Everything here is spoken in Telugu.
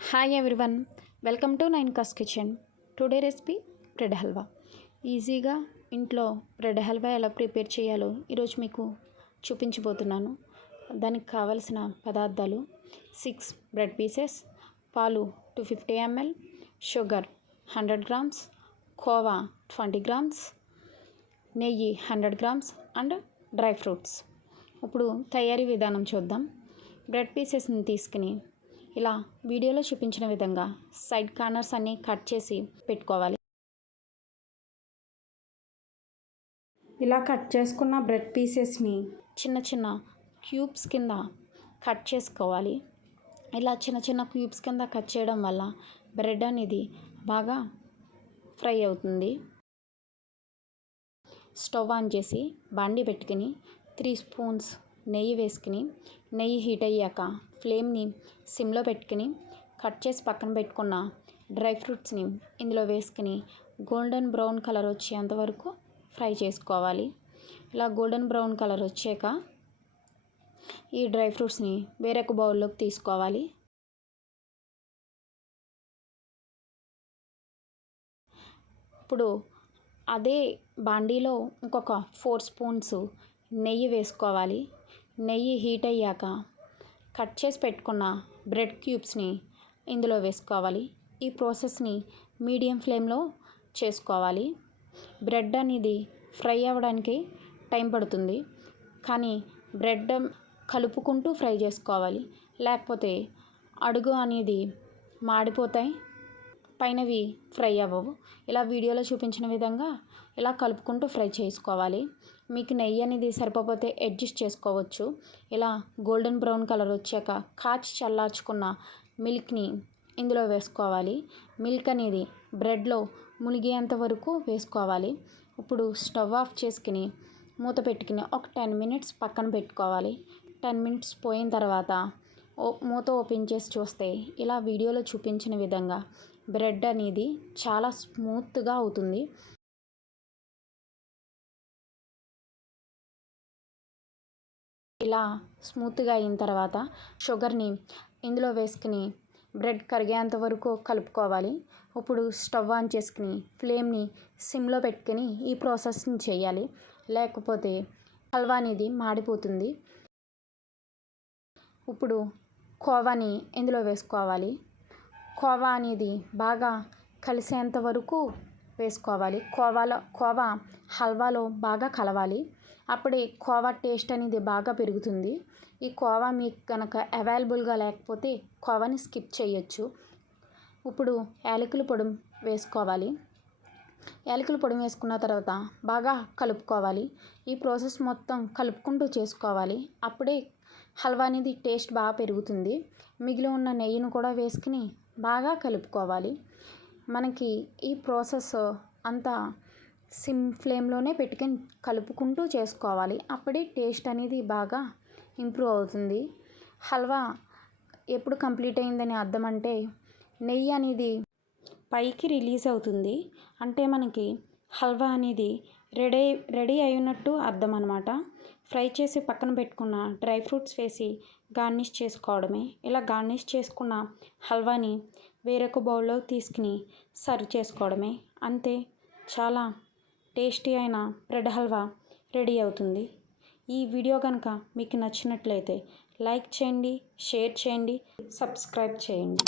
హాయ్ ఎవ్రీవన్, వెల్కమ్ టు నైన్కాస్ kitchen. Today recipe bread halwa. ఈజీగా ఇంట్లో బ్రెడ్ హల్వా ఎలా ప్రిపేర్ చేయాలో ఈరోజు మీకు చూపించబోతున్నాను. దానికి కావలసిన పదార్థాలు: 6 బ్రెడ్ పీసెస్, పాలు 250 ml, sugar 100 grams, khoa 20 grams, నెయ్యి 100 grams అండ్ డ్రై ఫ్రూట్స్. ఇప్పుడు తయారీ విధానం చూద్దాం. బ్రెడ్ పీసెస్ని తీసుకుని ఇలా వీడియోలో చూపించిన విధంగా సైడ్ కార్నర్స్ అన్నీ కట్ చేసి పెట్టుకోవాలి. ఇలా కట్ చేసుకున్న బ్రెడ్ పీసెస్ని చిన్న చిన్న క్యూబ్స్ కింద కట్ చేసుకోవాలి. ఇలా చిన్న చిన్న క్యూబ్స్ కింద కట్ చేయడం వల్ల బ్రెడ్ అనేది బాగా ఫ్రై అవుతుంది. స్టవ్ ఆన్ చేసి బాండి పెట్టుకుని 3 స్పూన్స్ నెయ్యి వేసుకుని, నెయ్యి హీట్ అయ్యాక ఫ్లేమ్ని సిమ్లో పెట్టుకుని కట్ చేసి పక్కన పెట్టుకున్న డ్రై ఫ్రూట్స్ని ఇందులో వేసుకుని గోల్డెన్ బ్రౌన్ కలర్ వచ్చేంత వరకు ఫ్రై చేసుకోవాలి. ఇలా గోల్డెన్ బ్రౌన్ కలర్ వచ్చాక ఈ డ్రై ఫ్రూట్స్ని వేరొక బౌల్లోకి తీసుకోవాలి. ఇప్పుడు అదే బాండీలో ఇంకొక 4 స్పూన్స్ నెయ్యి వేసుకోవాలి. నెయ్యి హీట్ అయ్యాక కట్ చేసి పెట్టుకున్న బ్రెడ్ క్యూబ్స్ని ఇందులో వేసుకోవాలి. ఈ ప్రాసెస్ని మీడియం ఫ్లేమ్లో చేసుకోవాలి. బ్రెడ్ అనేది ఫ్రై అవ్వడానికి టైం పడుతుంది, కానీ బ్రెడ్ కలుపుకుంటూ ఫ్రై చేసుకోవాలి, లేకపోతే అడుగు అనేది మాడిపోతాయి, పైనవి ఫ్రై అవ్వవు. ఇలా వీడియోలో చూపించిన విధంగా ఇలా కలుపుకుంటూ ఫ్రై చేసుకోవాలి. మీకు నెయ్యి అనేది సరిపోతే అడ్జస్ట్ చేసుకోవచ్చు. ఇలా గోల్డెన్ బ్రౌన్ కలర్ వచ్చాక కాచి చల్లార్చుకున్న మిల్క్ని ఇందులో వేసుకోవాలి. మిల్క్ అనేది బ్రెడ్లో మునిగేంత వరకు వేసుకోవాలి. ఇప్పుడు స్టవ్ ఆఫ్ చేసుకుని మూత పెట్టుకుని ఒక 10 minutes పక్కన పెట్టుకోవాలి. 10 minutes పోయిన తర్వాత మూత ఓపెన్ చేసి చూస్తే ఇలా వీడియోలో చూపించిన విధంగా బ్రెడ్ అనేది చాలా స్మూత్గా అవుతుంది. ఇలా స్మూత్గా అయిన తర్వాత షుగర్ని ఇందులో వేసుకుని బ్రెడ్ కరిగేంత వరకు కలుపుకోవాలి. ఇప్పుడు స్టవ్ ఆన్ చేసుకుని ఫ్లేమ్ని సిమ్లో పెట్టుకుని ఈ ప్రాసెస్ని చేయాలి, లేకపోతే హల్వా అనేది మాడిపోతుంది. ఇప్పుడు కోవాని ఇందులో వేసుకోవాలి. కోవా అనేది బాగా కలిసేంత వరకు వేసుకోవాలి. కోవా హల్వాలో బాగా కలవాలి. అప్పుడే కోవా టేస్ట్ అనేది బాగా పెరుగుతుంది. ఈ కోవా మీకు కనుక అవైలబుల్గా లేకపోతే కోవాని స్కిప్ చేయొచ్చు. ఇప్పుడు యాలకుల పొడి వేసుకోవాలి. యాలకుల పొడి వేసుకున్న తర్వాత బాగా కలుపుకోవాలి. ఈ ప్రాసెస్ మొత్తం కలుపుకుంటూ చేసుకోవాలి. అప్పుడే హల్వా అనేది టేస్ట్ బాగా పెరుగుతుంది. మిగిలి ఉన్న నెయ్యిని కూడా వేసుకుని బాగా కలుపుకోవాలి. మనకి ఈ ప్రాసెస్ అంతా సిమ్ ఫ్లేమ్లోనే పెట్టుకొని కలుపుకుంటూ చేసుకోవాలి. అప్పుడే టేస్ట్ అనేది బాగా ఇంప్రూవ్ అవుతుంది. హల్వా ఎప్పుడు కంప్లీట్ అయిందని అర్థం అంటే నెయ్యి అనేది పైకి రిలీజ్ అవుతుంది, అంటే మనకి హల్వా అనేది రెడీ అయినట్టు అర్థం అన్నమాట. ఫ్రై చేసి పక్కన పెట్టుకున్న డ్రై ఫ్రూట్స్ వేసి గార్నిష్ చేసుకోవడమే. ఇలా గార్నిష్ చేసుకున్న హల్వాని వేరొక బౌల్లో తీసుకుని సర్వ్ చేసుకోవడమే. అంతే, చాలా టేస్టీ అయిన బ్రెడ్ హల్వా రెడీ అవుతుంది. ఈ వీడియో కనుక మీకు నచ్చినట్లయితే లైక్ చేయండి, షేర్ చేయండి, సబ్స్క్రైబ్ చేయండి.